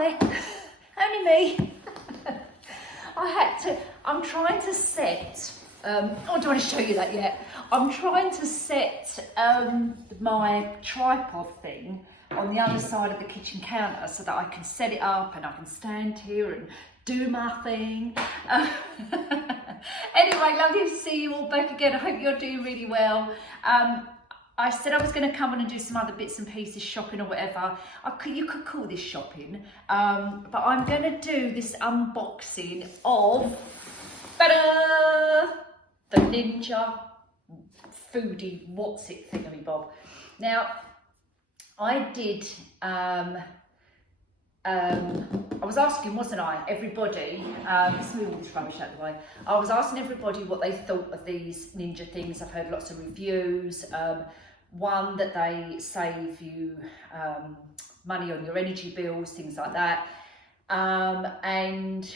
Hi, only me. I'm trying to set, oh, I don't want to show you that yet. I'm trying to set my tripod thing on the other side of the kitchen counter so that I can set it up and I can stand here and do my thing. Anyway, lovely to see you all back again. I hope you're doing really well. I said I was going to come on and do some other bits and pieces, shopping or whatever. You could call this shopping, but I'm going to do this unboxing of the Ninja Foodi what's it thingy bob. Now, I did. I was asking, wasn't I, everybody, let's move all this rubbish out of the way. I was asking everybody what they thought of these Ninja things. I've heard lots of reviews. One, that they save you money on your energy bills, things like that. And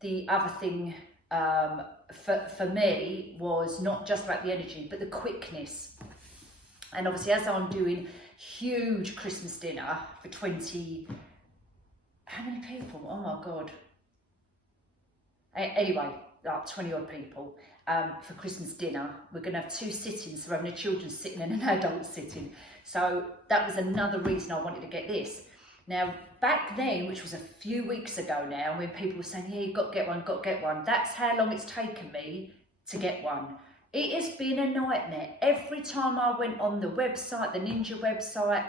the other thing for me was not just about the energy, but the quickness. And obviously, as I'm doing huge Christmas dinner for 20, how many people? Oh my God. Anyway, like 20 odd people for Christmas dinner. We're going to have 2 sittings. So we're having a children's sitting and an adult sitting. So that was another reason I wanted to get this. Now, back then, which was a few weeks ago now, when people were saying, yeah, you've got to get one, got to get one. That's how long it's taken me to get one. It has been a nightmare. Every time I went on the website, the Ninja website,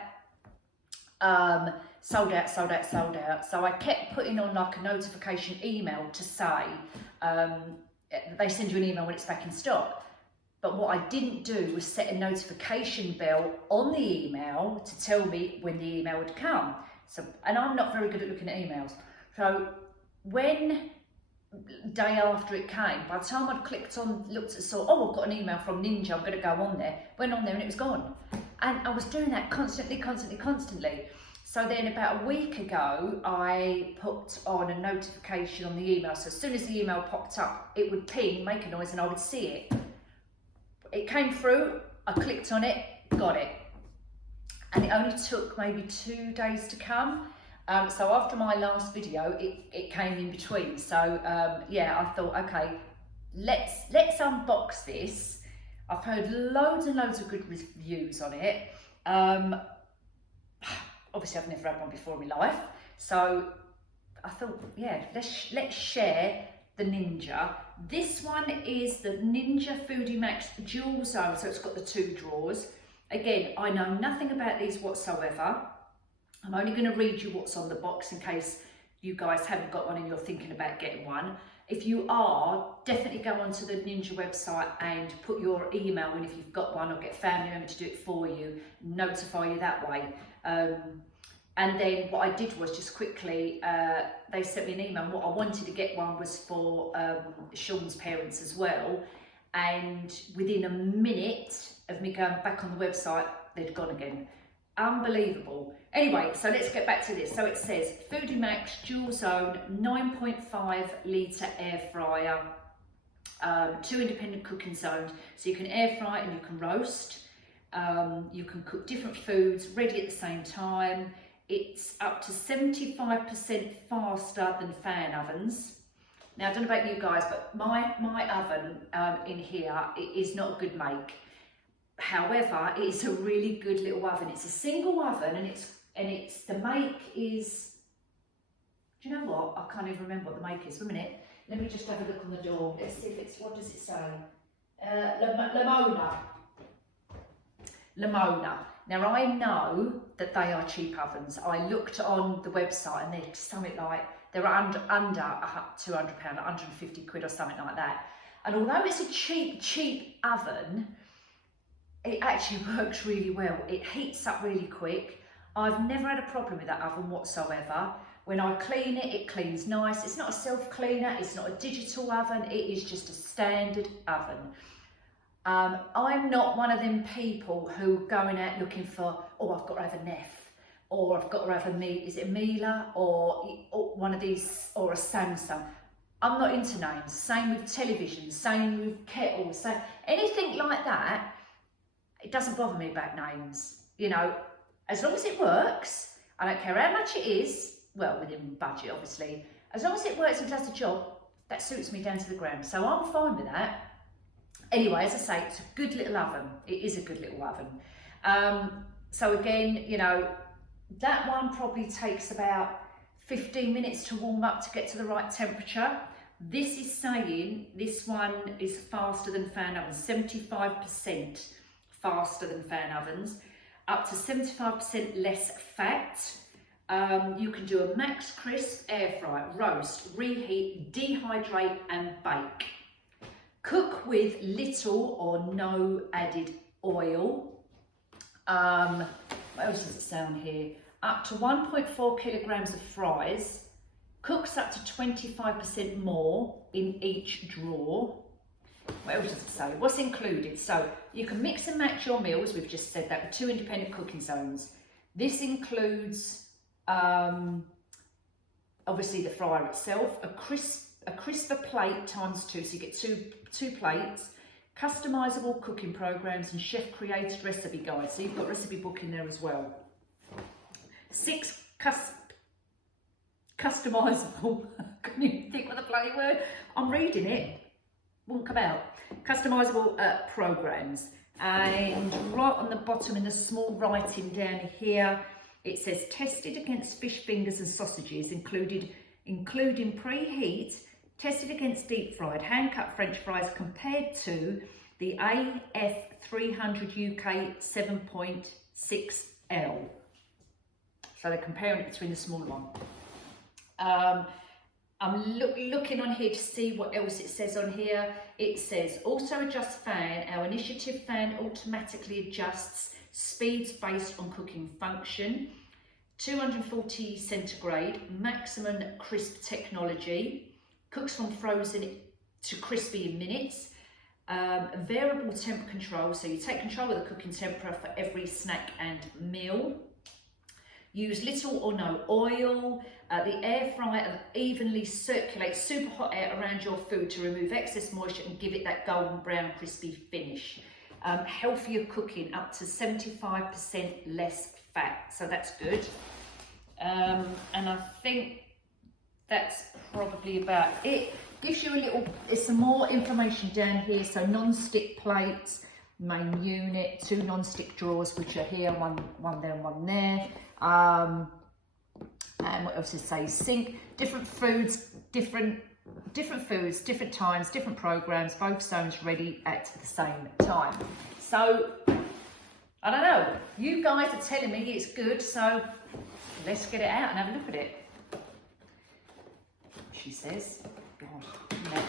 sold out, sold out, sold out. So I kept putting on like a notification email to say, they send you an email when it's back in stock. But what I didn't do was set a notification bell on the email to tell me when the email would come. So, and I'm not very good at looking at emails. So when day after it came, by the time I'd clicked on, looked at, saw, oh, I've got an email from Ninja, I'm going to go on there, went on there and it was gone. And I was doing that constantly. So then about a week ago, I put on a notification on the email. So as soon as the email popped up, it would ping, make a noise, and I would see it. It came through, I clicked on it, got it. And it only took maybe 2 days to come. So after my last video, it came in between. So yeah, I thought, okay, let's unbox this. I've heard loads and loads of good reviews on it. Obviously, I've never had one before in my life. So I thought, yeah, let's share the Ninja. This one is the Ninja Foodi Max Dual Zone. So it's got the 2 drawers. Again, I know nothing about these whatsoever. I'm only going to read you what's on the box in case you guys haven't got one and you're thinking about getting one. If you are, definitely go onto the Ninja website and put your email in if you've got one, or get a family member to do it for you, notify you that way. And then what I did was just quickly, they sent me an email. What I wanted to get one was for Sean's parents as well. And within a minute of me going back on the website, they'd gone again. Unbelievable. Anyway, so let's get back to this. So it says Foodi Max Dual Zone 9.5 litre air fryer, 2 independent cooking zones. So you can air fry and you can roast. You can cook different foods ready at the same time. It's up to 75% faster than fan ovens. Now, I don't know about you guys, but my oven in here, it is not a good make. However, it's a really good little oven. It's a single oven, and it's the make is, do you know what? I can't even remember what the make is. Wait a minute. Let me just have a look on the door. Let's see if it's, what does it say? Lamona. Now, I know that they are cheap ovens. I looked on the website and they're something like, they're under £200, 150 quid or something like that. And although it's a cheap oven, it actually works really well. It heats up really quick. I've never had a problem with that oven whatsoever. When I clean it, it cleans nice. It's not a self-cleaner, it's not a digital oven, it is just a standard oven. I'm not one of them people who are going out looking for, oh, I've got to have a Neff, or I've got to have is it a Miele, or one of these, or a Samsung. I'm not into names. Same with television, same with kettles, anything like that. It doesn't bother me about names. You know, as long as it works, I don't care how much it is, well, within budget, obviously. As long as it works and does the job, that suits me down to the ground. So I'm fine with that. Anyway, as I say, it's a good little oven. It is a good little oven. So again, you know, that one probably takes about 15 minutes to warm up to get to the right temperature. This is saying this one is faster than fan ovens, 75% faster than fan ovens, up to 75% less fat. You can do a max crisp, air fry, roast, reheat, dehydrate and bake. Cook with little or no added oil. What else does it say on here? Up to 1.4 kilograms of fries. Cooks up to 25% more in each drawer. What else does it say? What's included? So you can mix and match your meals, we've just said that, with 2 independent cooking zones. This includes obviously the fryer itself, a crisper plate times 2, so you get two plates, customizable cooking programs and chef created recipe guides, so you've got recipe book in there as well. 6 customizable, can you think of the bloody word? I'm reading it, won't come out. Customizable programs, and right on the bottom in the small writing down here, it says tested against fish fingers and sausages, including preheat, tested against deep fried, hand cut French fries compared to the A400UK 7.6L. So they're comparing it between the smaller one. I'm looking on here to see what else it says on here. It says auto adjust fan. Our initiative fan automatically adjusts speeds based on cooking function. 240 centigrade, maximum crisp technology. Cooks from frozen to crispy in minutes. Variable temp control, so you take control of the cooking temperature for every snack and meal. Use little or no oil. The air fryer evenly circulates super hot air around your food to remove excess moisture and give it that golden brown crispy finish. Healthier cooking, up to 75% less fat, so that's good. And I think that's probably about it. Gives you a little, there's some more information down here. So non-stick plates, main unit, 2 non-stick drawers, which are here, one there and one there. And what else does it say? Sink, different foods, different foods, different times, different programs, both zones ready at the same time. So, I don't know, you guys are telling me it's good, so let's get it out and have a look at it. She says, God, no.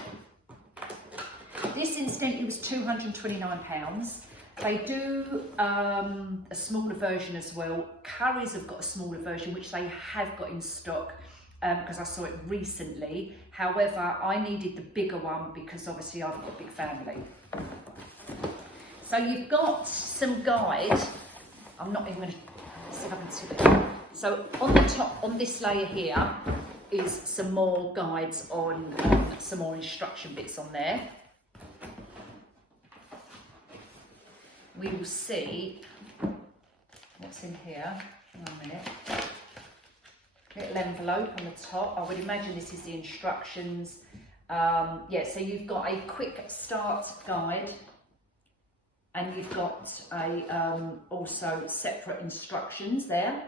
This incidentally was £229. They do a smaller version as well. Currys have got a smaller version, which they have got in stock because I saw it recently. However, I needed the bigger one because obviously I've got a big family. So you've got some guide. I'm not even going to see if I can see it. So on the top, on this layer here, is some more guides on some more instruction bits on there. We will see what's in here. One minute. Little envelope on the top. I would imagine this is the instructions. Yeah, so you've got a quick start guide, and you've got a also separate instructions there,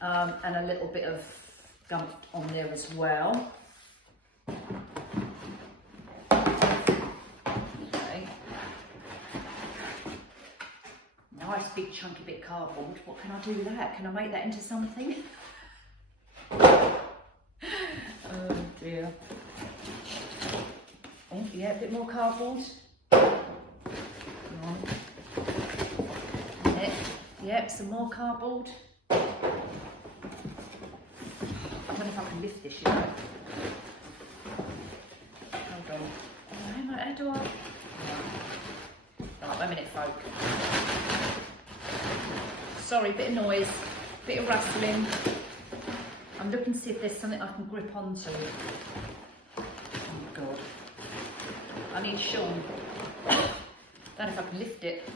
and a little bit of gum on there as well. Nice big chunky bit of cardboard. What can I do with that? Can I make that into something? Oh dear. Oh yeah, a bit more cardboard. Come on. Yep, some more cardboard. I wonder if I can lift this, you know. Hold on. How do I? Right, 1 minute, folk. Sorry, bit of noise, bit of rustling. I'm looking to see if there's something I can grip onto. Oh God. I need Sean. Don't know if I can lift it.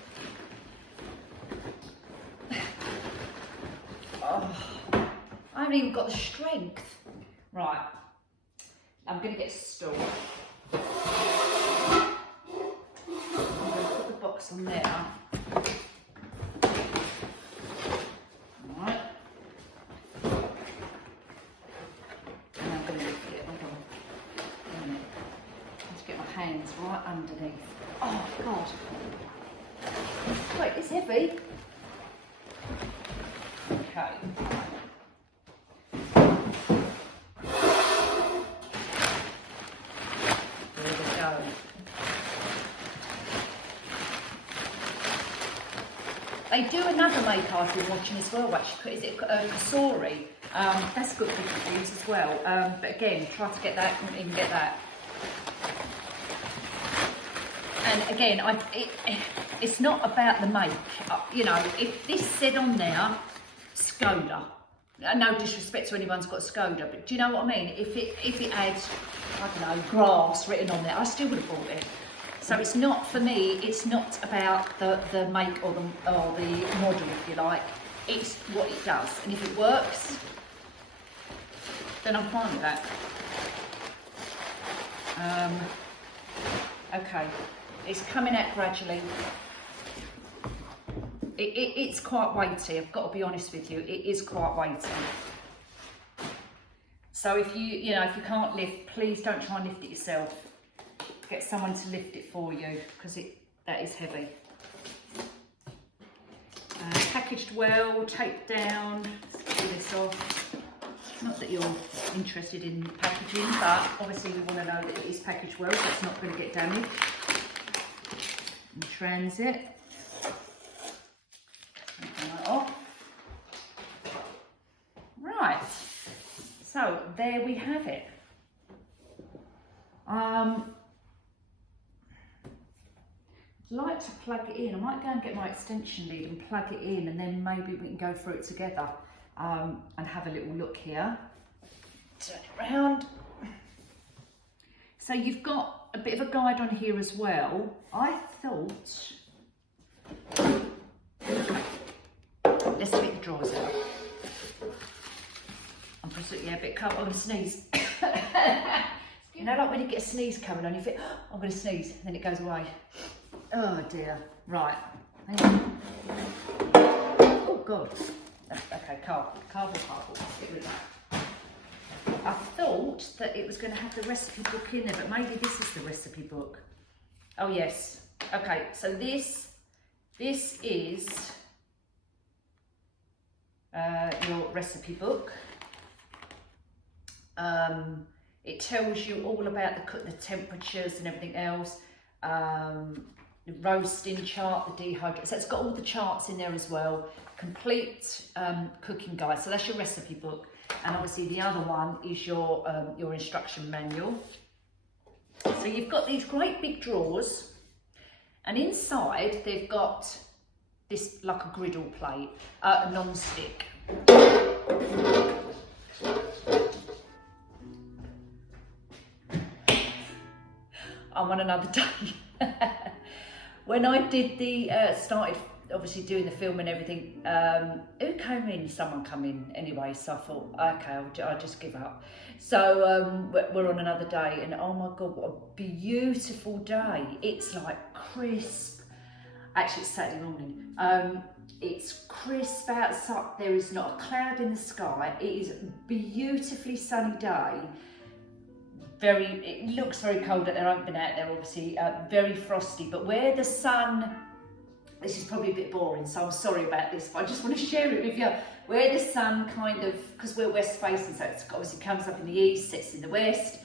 Oh, Oh, I haven't even got the strength. Right, I'm going to get a stool. I'm going to put the box on there. Right. And I'm going to lift it. Hold on. A minute. Let's get my hands right underneath. Oh, God. Wait, it's heavy. Okay. There we go. They do another make I've been watching as well, actually. Is it Kasori? That's good for reviews as well. But again, try to get that, couldn't even get that. And again, it's not about the make. You know, if this said on there, Skoda. No disrespect to anyone who's got Skoda, but do you know what I mean? If it had, I don't know, grass written on there, I still would have bought it. So it's not, for me, it's not about the make or the model, if you like. It's what it does. And if it works, then I'm fine with that. Okay, it's coming out gradually. It's quite weighty, I've got to be honest with you, it is quite weighty. So if you can't lift, please don't try and lift it yourself. Get someone to lift it for you, because that is heavy. Packaged well, taped down. Let's pull this off. Not that you're interested in packaging, but obviously we want to know that it is packaged well, so it's not going to get damaged. In transit. Right, so there we have it. I'd like to plug it in. I might go and get my extension lead and plug it in, and then maybe we can go through it together and have a little look here. Turn it round. So you've got a bit of a guide on here as well. I thought, let's take the drawers out. I'm just, yeah, a bit covered. I'm going to sneeze. You know, like when you get a sneeze coming on, you think, oh, I'm going to sneeze, and then it goes away. Oh dear. Right. Hang on. Oh God. Okay, cardboard. Let's get rid of that. I thought that it was going to have the recipe book in there, but maybe this is the recipe book. Oh yes. Okay, so this is your recipe book. It tells you all about the temperatures and everything else. The roasting chart, the dehydrate. So it's got all the charts in there as well. Complete cooking guide. So that's your recipe book. And obviously the other one is your instruction manual. So you've got these great big drawers, and inside they've got this like a griddle plate, a non-stick. I'm on another day. When I did started obviously doing the film and everything, who came in? Someone come in anyway, so I thought, okay, I'll just give up. So we're on another day, and oh my God, what a beautiful day. It's like crisp. Actually, it's Saturday morning. It's crisp outside. There is not a cloud in the sky. It is a beautifully sunny day. It looks very cold out there. I haven't been out there, obviously. Very frosty, but where the sun, this is probably a bit boring, so I'm sorry about this, but I just want to share it with you. Where the sun kind of, because we're west facing, so it obviously comes up in the east, sets in the west.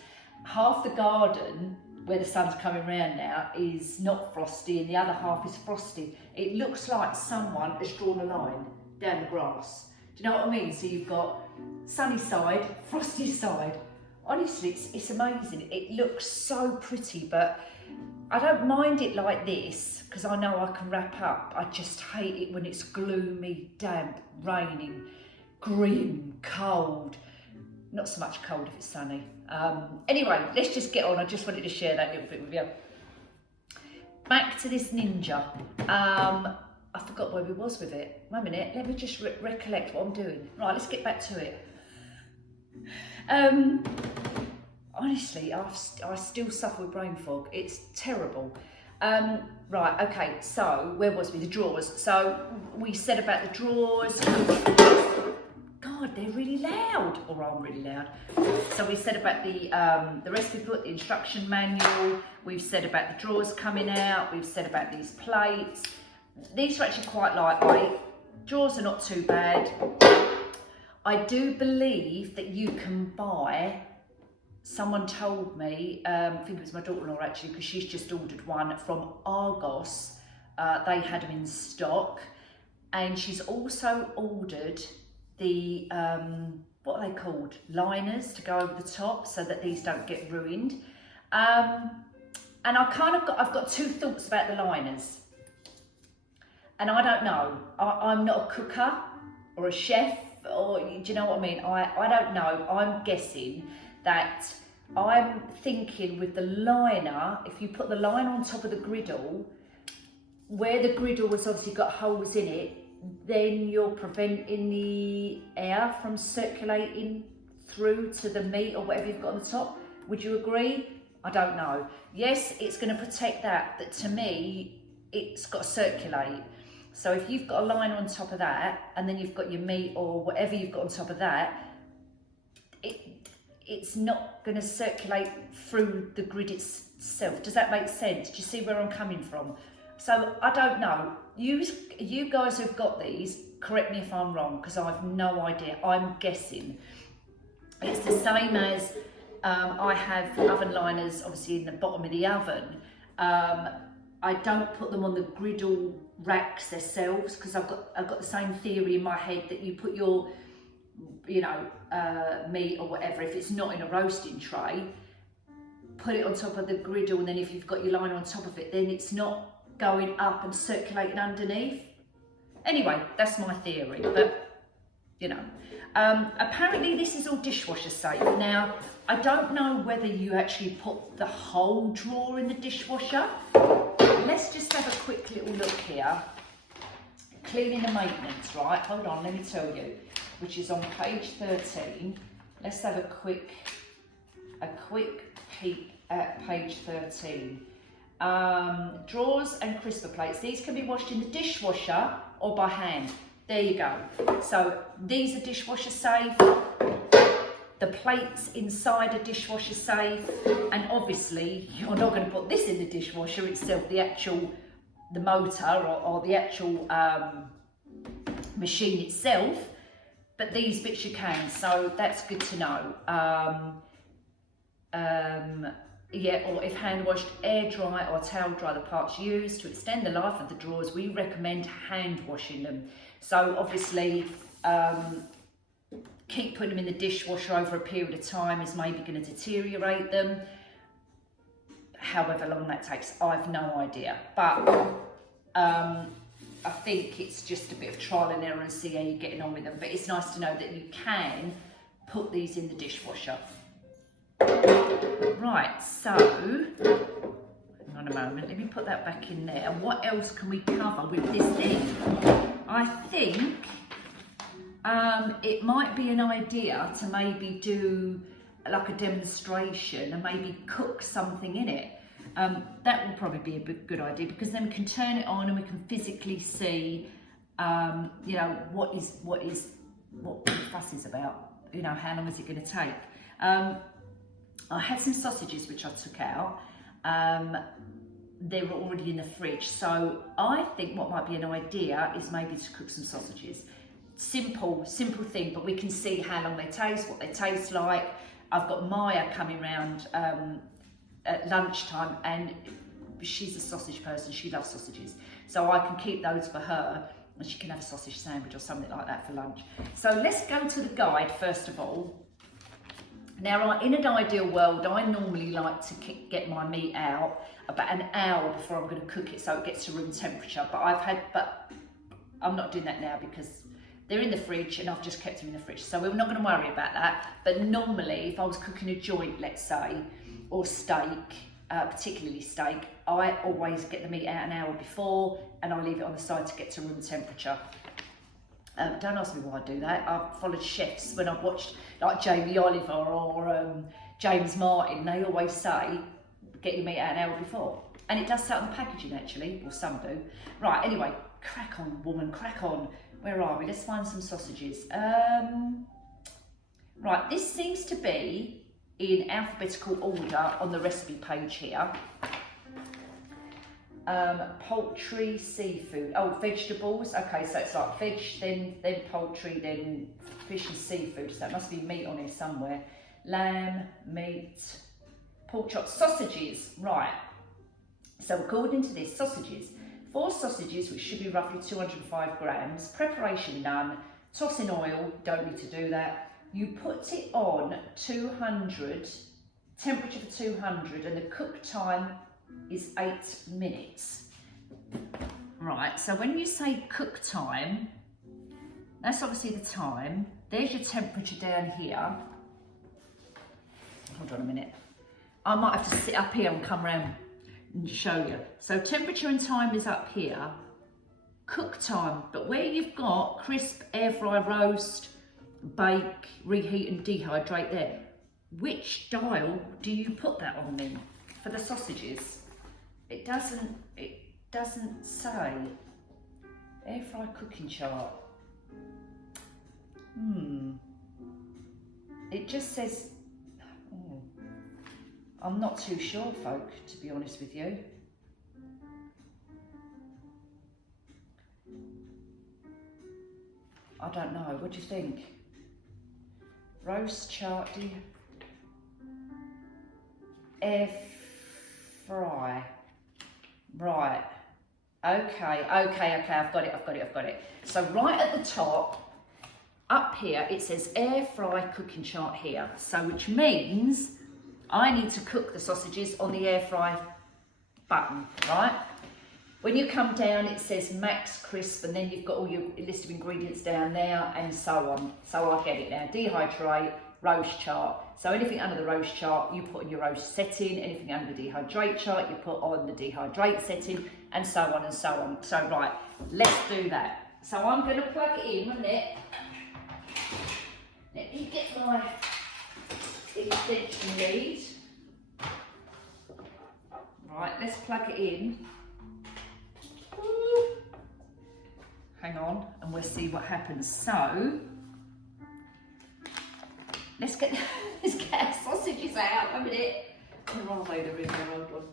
Half the garden, where the sun's coming around now, is not frosty, and the other half is frosty. It looks like someone has drawn a line down the grass. Do you know what I mean? So you've got sunny side, frosty side. Honestly, it's amazing. It looks so pretty, but I don't mind it like this because I know I can wrap up. I just hate it when it's gloomy, damp, raining, grim, cold. Not so much cold if it's sunny. Anyway, let's just get on. I just wanted to share that little bit with you. Back to this Ninja. I forgot where we was with it. Wait a minute, let me just recollect what I'm doing. Right, let's get back to it. Honestly, I still suffer with brain fog. It's terrible. Right, okay, so where was we? The drawers. So we said about the drawers. God, they're really loud, or I'm really loud. So we said about the recipe book, the instruction manual. We've said about the drawers coming out. We've said about these plates. These are actually quite lightweight. Drawers are not too bad. I do believe that you can buy, someone told me, I think it was my daughter-in-law actually, because she's just ordered one from Argos. They had them in stock. And she's also ordered the, what are they called? Liners to go over the top so that these don't get ruined. And I've got two thoughts about the liners. And I don't know, I'm not a cooker or a chef, or do you know what I mean? I don't know, I'm guessing that I'm thinking with the liner, if you put the liner on top of the griddle, where the griddle has obviously got holes in it, then you're preventing the air from circulating through to the meat or whatever you've got on the top. Would you agree? I don't know. Yes, it's going to protect that, but to me, it's got to circulate. So if you've got a liner on top of that, and then you've got your meat or whatever you've got on top of that, it's not going to circulate through the grid itself. Does that make sense? Do you see where I'm coming from? So I don't know. You guys who've got these, correct me if I'm wrong, because I've no idea. I'm guessing. It's the same as I have oven liners, obviously in the bottom of the oven. I don't put them on the griddle racks themselves, because I've got the same theory in my head that you put your, you know, meat or whatever, if it's not in a roasting tray, put it on top of the griddle, and then if you've got your liner on top of it, then it's not going up and circulating underneath. Anyway, that's my theory, but you know. Apparently this is all dishwasher safe. Now, I don't know whether you actually put the whole drawer in the dishwasher. Let's just have a quick little look here. Cleaning and maintenance, right? Hold on, let me tell you, which is on page 13. Let's have a quick peek at page 13. Drawers and crisper plates. These can be washed in the dishwasher or by hand. There you go. So these are dishwasher safe. The plates inside are dishwasher safe. And obviously you're not going to put this in the dishwasher itself, the motor or the actual machine itself. But these bits you can, so that's good to know. Yeah, or if hand washed, air dry or towel dry the parts used. To extend the life of the drawers, we recommend hand washing them. So obviously, keep putting them in the dishwasher over a period of time is maybe going to deteriorate them. However long that takes, I've no idea. But I think it's just a bit of trial and error and see how you're getting on with them. But it's nice to know that you can put these in the dishwasher. Right, so, hang on a moment, let me put that back in there. And what else can we cover with this thing? I think it might be an idea to maybe do like a demonstration and maybe cook something in it. That will probably be a good idea, because then we can turn it on and we can physically see, you know, what the fuss is about. You know, how long is it going to take? I had some sausages which I took out. They were already in the fridge, so I think what might be an idea is maybe to cook some sausages. Simple thing, but we can see how long they taste, what they taste like. I've got Maya coming round at lunchtime, and she's a sausage person. She loves sausages, so I can keep those for her, and she can have a sausage sandwich or something like that for lunch. So let's go to the guide first of all. Now, in an ideal world, I normally like to get my meat out about an hour before I'm going to cook it, so it gets to room temperature. But I'm not doing that now because they're in the fridge and I've just kept them in the fridge, so we're not going to worry about that. But normally, if I was cooking a joint, let's say, or steak, particularly steak, I always get the meat out an hour before and I leave it on the side to get to room temperature. Don't ask me why I do that. I've followed chefs when I've watched like Jamie Oliver or James Martin. They always say, get your meat out an hour before. And it does say on the packaging actually, or some do. Right, anyway, crack on woman, crack on. Where are we? Let's find some sausages. Right, this seems to be in alphabetical order on the recipe page here. Poultry, seafood, oh, vegetables. Okay, so it's like veg, then poultry, then fish and seafood. So that must be meat on here somewhere. Lamb, meat, pork chops, sausages. Right. So according to this, sausages. 4 sausages, which should be roughly 205 grams. Preparation none. Toss in oil. Don't need to do that. You put it on 200, temperature for 200, and the cook time is 8 minutes. Right, so when you say cook time, that's obviously the time. There's your temperature down here. Hold on a minute. I might have to sit up here and come around and show you. So temperature and time is up here. Cook time, but where you've got crisp, air fry, roast, bake, reheat and dehydrate there, which dial do you put that on then for the sausages? It doesn't say. Air fry cooking chart. It just says, I'm not too sure, folk, to be honest with you. I don't know, what do you think? Roast chart, do you? Air fry. Right. Okay, I've got it. So right at the top, up here, it says air fry cooking chart here. So which means I need to cook the sausages on the air fry button, right? When you come down, it says max crisp, and then you've got all your list of ingredients down there and so on. So I get it now. Dehydrate, roast chart. So anything under the roast chart, you put in your roast setting. Anything under the dehydrate chart, you put on the dehydrate setting, and so on and so on. So right, let's do that. So I'm going to plug it in, isn't it? Let me get my extension lead. Right, let's plug it in. Hang on, and we'll see what happens. So let's get our sausages out. A minute. Where are they? They're in there. Hold on.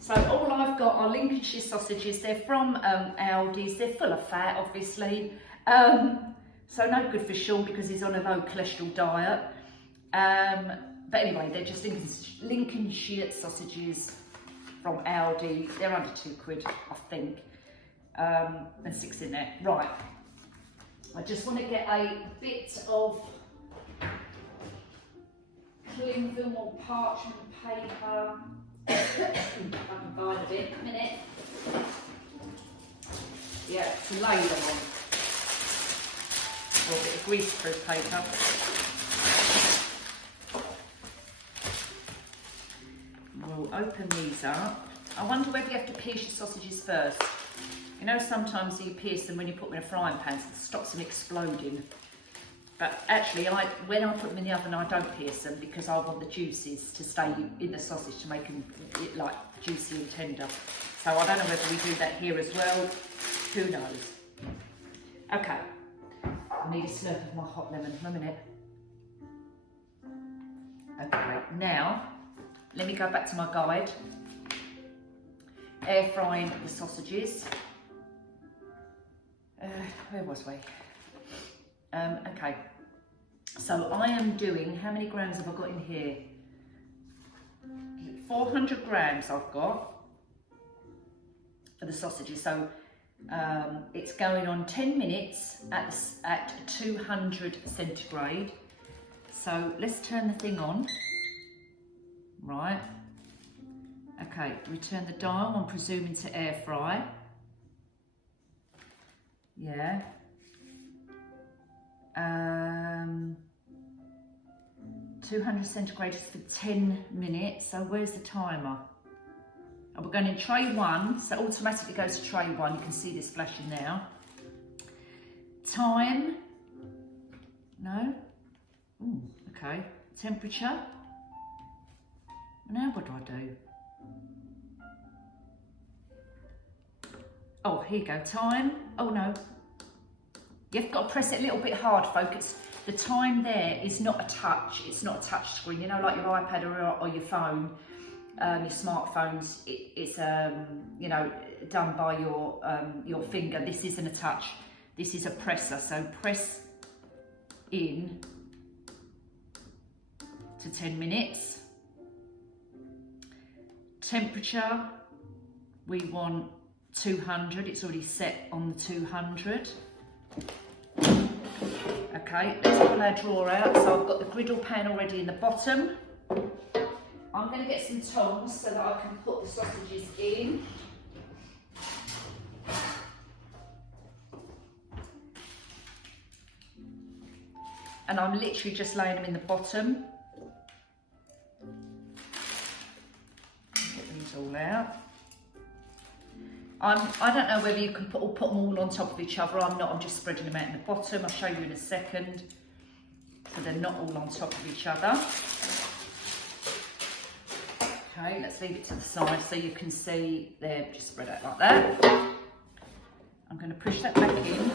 So all I've got are Lincolnshire sausages. They're from Aldi's. They're full of fat, obviously. So no good for Sean because he's on a low cholesterol diet. But anyway, they're just Lincolnshire sausages from Aldi. They're under £2, I think. And 6 in there. Right. I just want to get a bit of cling film or parchment paper. I can find a bit. A minute. Yeah, to lay them on. Or a bit of greaseproof paper. We'll open these up. I wonder whether you have to pierce your sausages first. You know, sometimes you pierce them when you put them in a frying pan, so it stops them exploding. But actually, when I put them in the oven, I don't pierce them because I want the juices to stay in the sausage to make them like juicy and tender. So I don't know whether we do that here as well. Who knows? Okay. I need a slurp of my hot lemon. A minute. Okay, now let me go back to my guide. Air frying the sausages. Where was we? Okay, so I am doing, how many grams have I got in here? 400 grams I've got for the sausages. So it's going on 10 minutes at 200 centigrade. So let's turn the thing on. Right. Okay, we turn the dial, I'm presuming to air fry. Yeah. 200 centigrade for 10 minutes. So where's the timer? And we're going in tray 1, so automatically goes to tray 1. You can see this flashing now. Time. No. Ooh, okay. Temperature. Now what do I do? Oh, here you go. Time. Oh no. You've got to press it a little bit hard, folks. The time there is not a touch. It's not a touch screen. You know, like your iPad or your phone, your smartphones. It's you know, done by your finger. This isn't a touch. This is a presser. So press in to 10 minutes. Temperature, we want 200. It's already set on the 200. Okay, let's pull our drawer out. So I've got the griddle pan already in the bottom. I'm going to get some tongs so that I can put the sausages in. And I'm literally just laying them in the bottom. Get these all out. I don't know whether you can put them all on top of each other. I'm not, I'm just spreading them out in the bottom. I'll show you in a second. So they're not all on top of each other. Okay, let's leave it to the side so you can see they're just spread out like that. I'm going to push that back in.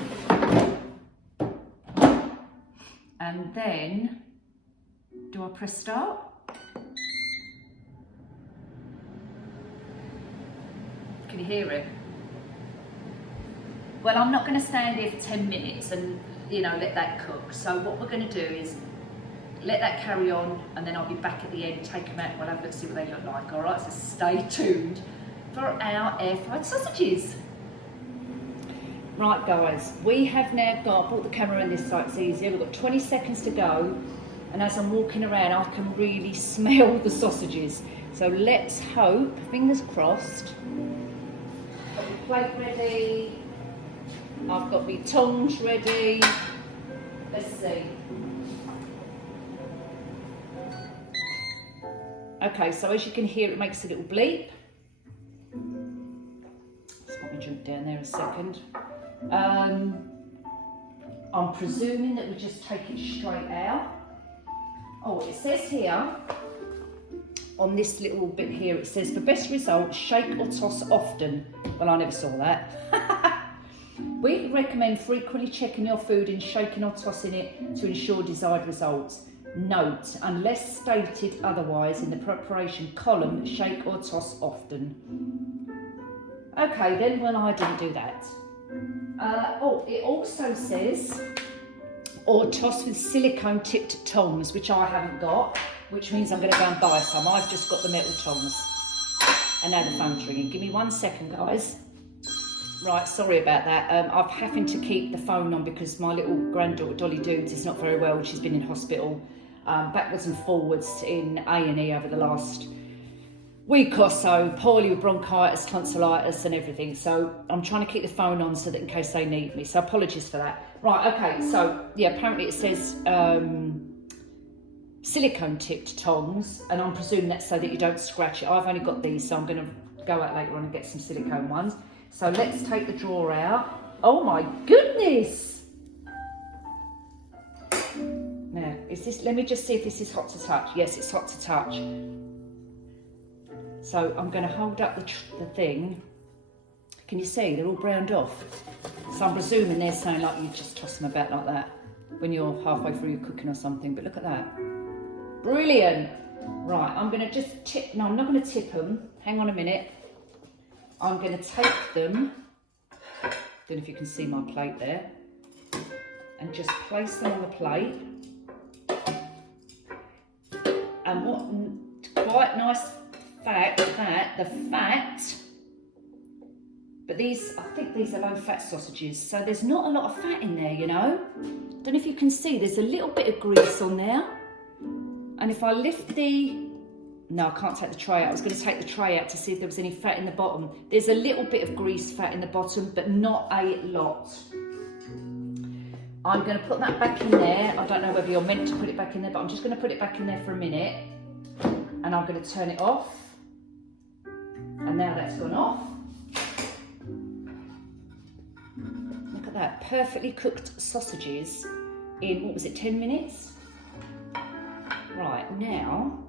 And then, do I press start? Can you hear it? Well, I'm not going to stand here for 10 minutes and, you know, let that cook. So what we're going to do is let that carry on, and then I'll be back at the end, take them out, we'll have a look, see what they look like. All right, so stay tuned for our air fried sausages. Right guys, we have now got, brought the camera in this side, it's easier. We've got 20 seconds to go, and as I'm walking around, I can really smell the sausages. So let's hope, fingers crossed. Got the plate ready. I've got my tongs ready. Let's see. Okay, so as you can hear, it makes a little bleep. Let's put my drink down there a second. I'm presuming that we just take it straight out. Oh, it says here, on this little bit here, it says, for best results, shake or toss often. Well, I never saw that. We recommend frequently checking your food and shaking or tossing it to ensure desired results. Note, unless stated otherwise in the preparation column, shake or toss often. Okay then, well, I didn't do that. Oh, it also says, or toss with silicone tipped tongs, which I haven't got, which means I'm going to go and buy some. I've just got the metal tongs. And now the phone's ringing. Give me 1 second, guys. Right, sorry about that. I'm having to keep the phone on because my little granddaughter Dolly Dudes is not very well. She's been in hospital backwards and forwards in A&E over the last week or so, poorly with bronchitis, tonsillitis and everything. So I'm trying to keep the phone on so that in case they need me. So apologies for that. Right, okay, so yeah, apparently it says silicone tipped tongs, and I'm presuming that's so that you don't scratch it. I've only got these, so I'm going to go out later on and get some silicone ones. So let's take the drawer out. Oh my goodness! Now, is this, let me just see if this is hot to touch. Yes, it's hot to touch. So I'm going to hold up the thing. Can you see? They're all browned off. So I'm presuming they're saying like you just toss them about like that when you're halfway through your cooking or something. But look at that. Brilliant. Right, I'm going to just tip, no, I'm not going to tip them. Hang on a minute. I'm going to take them, don't know if you can see my plate there, and just place them on the plate. And what quite nice fact that the fat, but these, I think these are low fat sausages, so there's not a lot of fat in there, you know. Don't know if you can see, there's a little bit of grease on there. And if I lift the, no, I can't take the tray out. I was going to take the tray out to see if there was any fat in the bottom. There's a little bit of grease fat in the bottom, but not a lot. I'm going to put that back in there. I don't know whether you're meant to put it back in there, but I'm just going to put it back in there for a minute. And I'm going to turn it off. And now that's gone off. Look at that, perfectly cooked sausages in, what was it, 10 minutes? Right, now,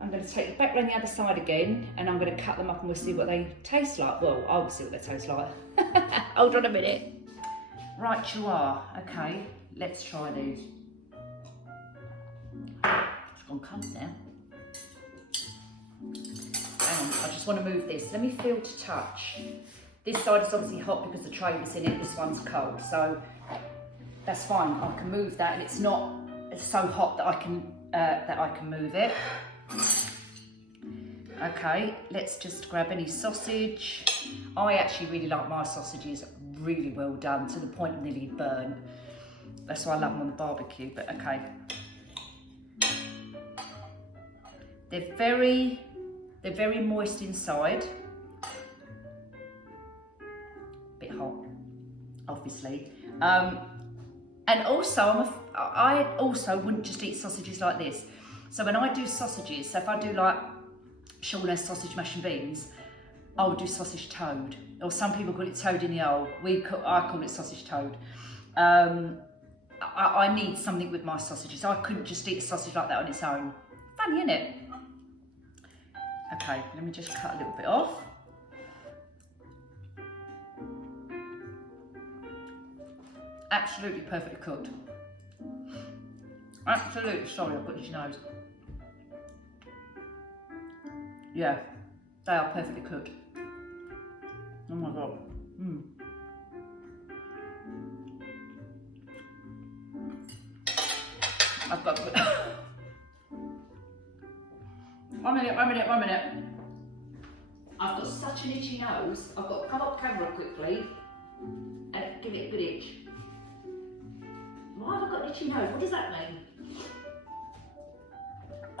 I'm going to take it back around the other side again, and I'm going to cut them up and we'll see what they taste like. Well, I'll see what they taste like. Hold on a minute. Right, you are. Okay, let's try these. It's gone cold now. Hang on, I just want to move this. Let me feel to touch. This side is obviously hot because the tray was in it. This one's cold, so that's fine. I can move that, and it's not so hot that I can move it. Okay, let's just grab any sausage. I actually really like my sausages really well done, to the point of nearly burnt. That's why I love them on the barbecue, but okay. They're very moist inside. Bit hot, obviously. And also, I also wouldn't just eat sausages like this. So when I do sausages, so if I do like Shawner sausage mash and beans, I would do sausage toad, or some people call it toad in the hole. I call it sausage toad. I need something with my sausages. I couldn't just eat a sausage like that on its own. Funny, isn't it? Okay, let me just cut a little bit off. Absolutely perfectly cooked. Absolutely, sorry, I've got itchy nose. Yeah, they are perfectly cooked. Oh my God. I've got one minute. I've got such an itchy nose. I've got to come off camera quickly and give it a good itch. Why have I got an itchy nose? What does that mean?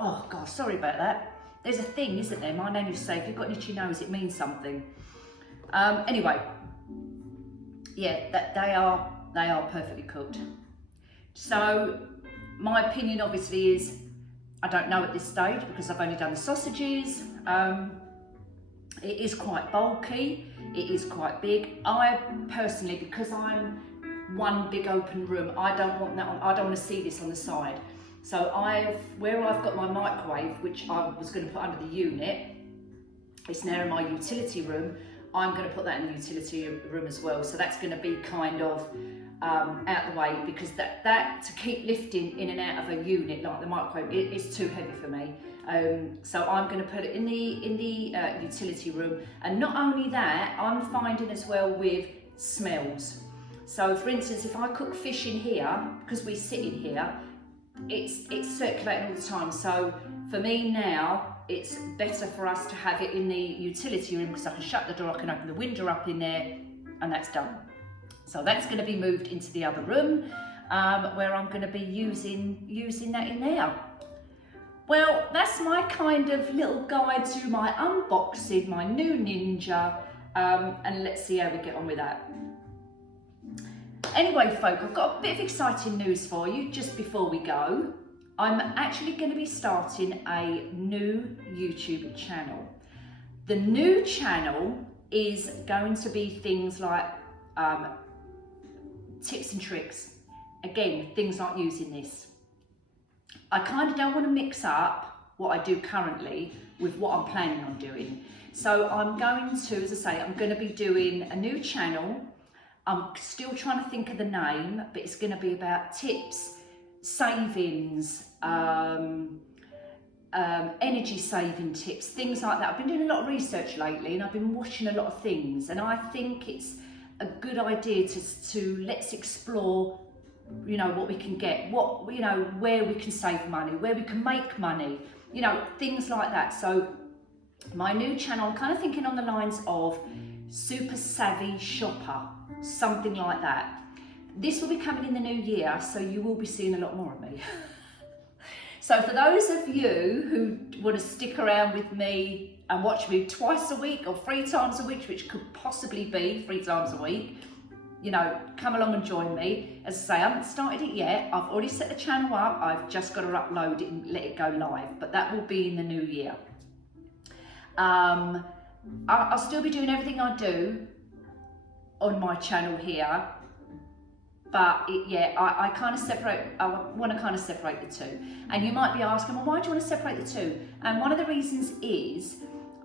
Oh God, sorry about that. There's a thing, isn't there? My name used to say, if you've got an itchy nose, it means something. Anyway, yeah, they are perfectly cooked. So my opinion obviously is, I don't know at this stage because I've only done the sausages. It is quite bulky, it is quite big. I personally, because I'm one big open room, I don't want that on, I don't want to see this on the side. So where I've got my microwave, which I was going to put under the unit, it's now in my utility room. I'm going to put that in the utility room as well. So that's going to be kind of out the way, because that to keep lifting in and out of a unit like the microwave, it's too heavy for me. So I'm going to put it in the utility room. And not only that, I'm finding as well with smells. So for instance, if I cook fish in here, because we sit in here, it's circulating all the time. So for me now, it's better for us to have it in the utility room, because I can shut the door, I can open the window up in there, and that's done. So that's going to be moved into the other room, where I'm going to be using that in there. Well, that's my kind of little guide to my unboxing, my new Ninja, and let's see how we get on with that. Anyway, folk, I've got a bit of exciting news for you just before we go. I'm actually going to be starting a new YouTube channel. The new channel is going to be things like tips and tricks. Again, things like using this. I kind of don't want to mix up what I do currently with what I'm planning on doing. So I'm going to, as I say, I'm going to be doing a new channel. I'm still trying to think of the name, but it's going to be about tips, savings, energy saving tips, things like that. I've been doing a lot of research lately, and I've been watching a lot of things, and I think it's a good idea to let's explore, you know, what we can get, what, you know, where we can save money, where we can make money, you know, things like that. So my new channel, I'm kind of thinking on the lines of Super Savvy Shopper, something like that. This will be coming in the new year, so you will be seeing a lot more of me. So for those of you who want to stick around with me and watch me twice a week or 3 times a week, which could possibly be 3 times a week, you know, come along and join me. As I say, I haven't started it yet. I've already set the channel up. I've just got to upload it and let it go live, but that will be in the new year. I'll still be doing everything I do on my channel here, but I kind of separate. I want to kind of separate the two. And you might be asking, well, why do you want to separate the two? And one of the reasons is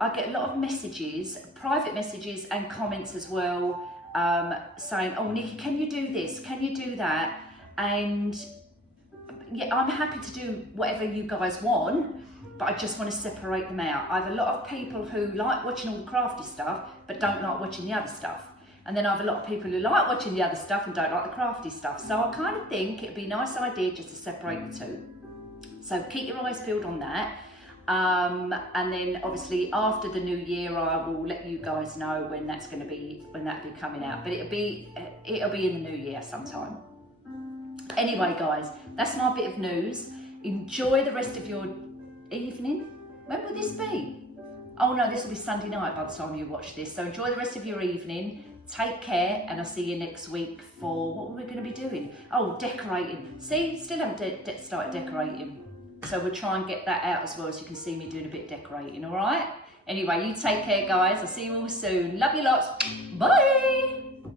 I get a lot of messages, private messages and comments as well, saying, oh, Nikki, can you do this? Can you do that? And yeah, I'm happy to do whatever you guys want, but I just want to separate them out. I have a lot of people who like watching all the crafty stuff, but don't like watching the other stuff. And then I have a lot of people who like watching the other stuff and don't like the crafty stuff. So I kind of think it'd be a nice idea just to separate the two. So keep your eyes peeled on that. And then obviously after the new year, I will let you guys know when that's going to be, when that'll be coming out. But it'll be in the new year sometime. Anyway, guys, that's my bit of news. Enjoy the rest of your evening. When will this be? Oh no, this will be Sunday night by the time you watch this. So enjoy the rest of your evening. Take care, and I'll see you next week for what we're going to be doing. Oh, decorating. See, still haven't started decorating. So we'll try and get that out as well, so you can see me doing a bit of decorating, all right? Anyway, you take care, guys. I'll see you all soon. Love you lots. Bye.